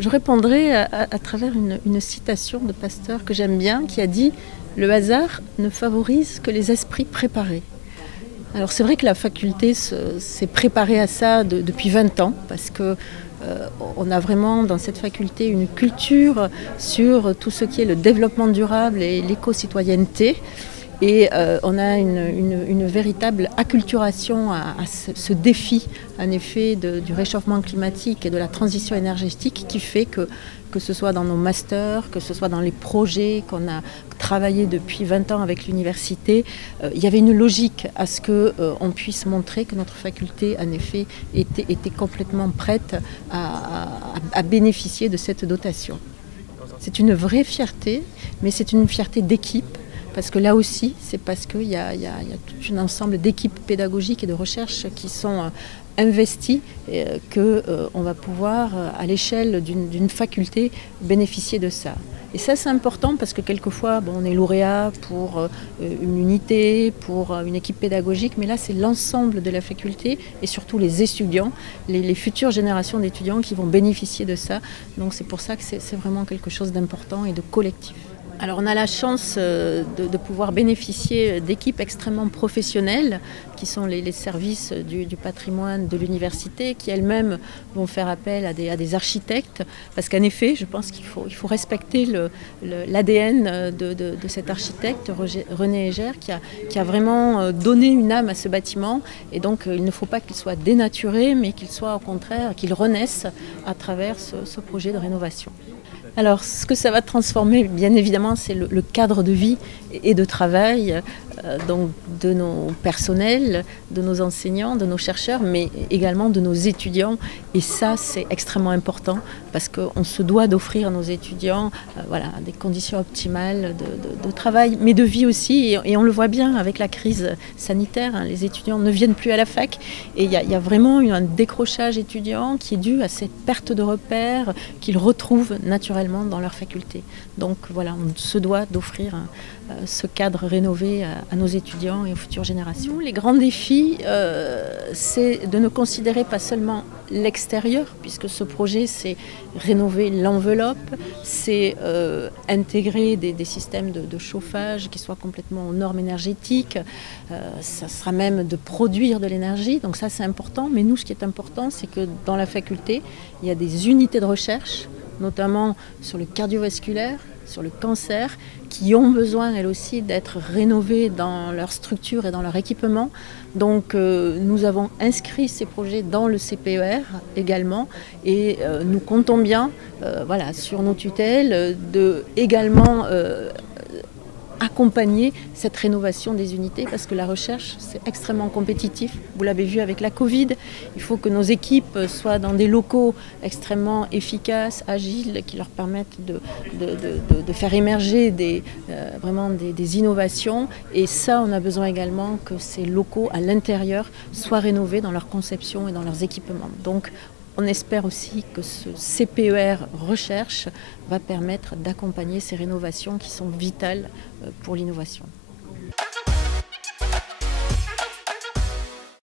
Je répondrai à travers une citation de Pasteur que j'aime bien, qui a dit « Le hasard ne favorise que les esprits préparés ». Alors c'est vrai que la faculté s'est préparée à ça depuis 20 ans, parce que on a vraiment dans cette faculté une culture sur tout ce qui est le développement durable et l'éco-citoyenneté. Et on a une véritable acculturation à ce défi, en effet, du réchauffement climatique et de la transition énergétique qui fait que ce soit dans nos masters, que ce soit dans les projets qu'on a travaillé depuis 20 ans avec l'université, il y avait une logique à ce qu'on puisse montrer que notre faculté, en effet, était complètement prête à bénéficier de cette dotation. C'est une vraie fierté, mais c'est une fierté d'équipe. Parce que là aussi, c'est parce qu'il y a tout un ensemble d'équipes pédagogiques et de recherche qui sont investies qu'on va pouvoir, à l'échelle d'une faculté, bénéficier de ça. Et ça, c'est important parce que quelquefois, on est lauréat pour une unité, pour une équipe pédagogique, mais là, c'est l'ensemble de la faculté et surtout les étudiants, les futures générations d'étudiants qui vont bénéficier de ça. Donc c'est pour ça que c'est vraiment quelque chose d'important et de collectif. Alors on a la chance de pouvoir bénéficier d'équipes extrêmement professionnelles qui sont les services du patrimoine de l'université qui elles-mêmes vont faire appel à des architectes parce qu'en effet je pense qu'il faut respecter l'ADN de cet architecte René Hégère qui a vraiment donné une âme à ce bâtiment et donc il ne faut pas qu'il soit dénaturé mais qu'il soit au contraire, qu'il renaisse à travers ce projet de rénovation. Alors, ce que ça va transformer, bien évidemment, c'est le cadre de vie et de travail donc de nos personnels, de nos enseignants, de nos chercheurs, mais également de nos étudiants. Et ça, c'est extrêmement important parce qu'on se doit d'offrir à nos étudiants des conditions optimales de travail, mais de vie aussi. Et on le voit bien avec la crise sanitaire, hein, les étudiants ne viennent plus à la fac. Et il y a vraiment un décrochage étudiant qui est dû à cette perte de repères qu'ils retrouvent naturellement dans leur faculté. Donc voilà, on se doit d'offrir ce cadre rénové à nos étudiants et aux futures générations. Les grands défis, c'est de ne considérer pas seulement l'extérieur, puisque ce projet, c'est rénover l'enveloppe, c'est intégrer des systèmes de chauffage qui soient complètement aux normes énergétiques, ça sera même de produire de l'énergie, donc ça c'est important. Mais nous, ce qui est important, c'est que dans la faculté, il y a des unités de recherche, notamment sur le cardiovasculaire, sur le cancer, qui ont besoin, elles aussi, d'être rénovées dans leur structure et dans leur équipement. Donc nous avons inscrit ces projets dans le CPER également et nous comptons bien sur nos tutelles de également accompagner cette rénovation des unités parce que la recherche, c'est extrêmement compétitif. Vous l'avez vu avec la Covid. Il faut que nos équipes soient dans des locaux extrêmement efficaces, agiles, qui leur permettent de faire émerger des innovations. Et ça, on a besoin également que ces locaux à l'intérieur soient rénovés dans leur conception et dans leurs équipements. Donc, on espère aussi que ce CPER recherche va permettre d'accompagner ces rénovations qui sont vitales pour l'innovation.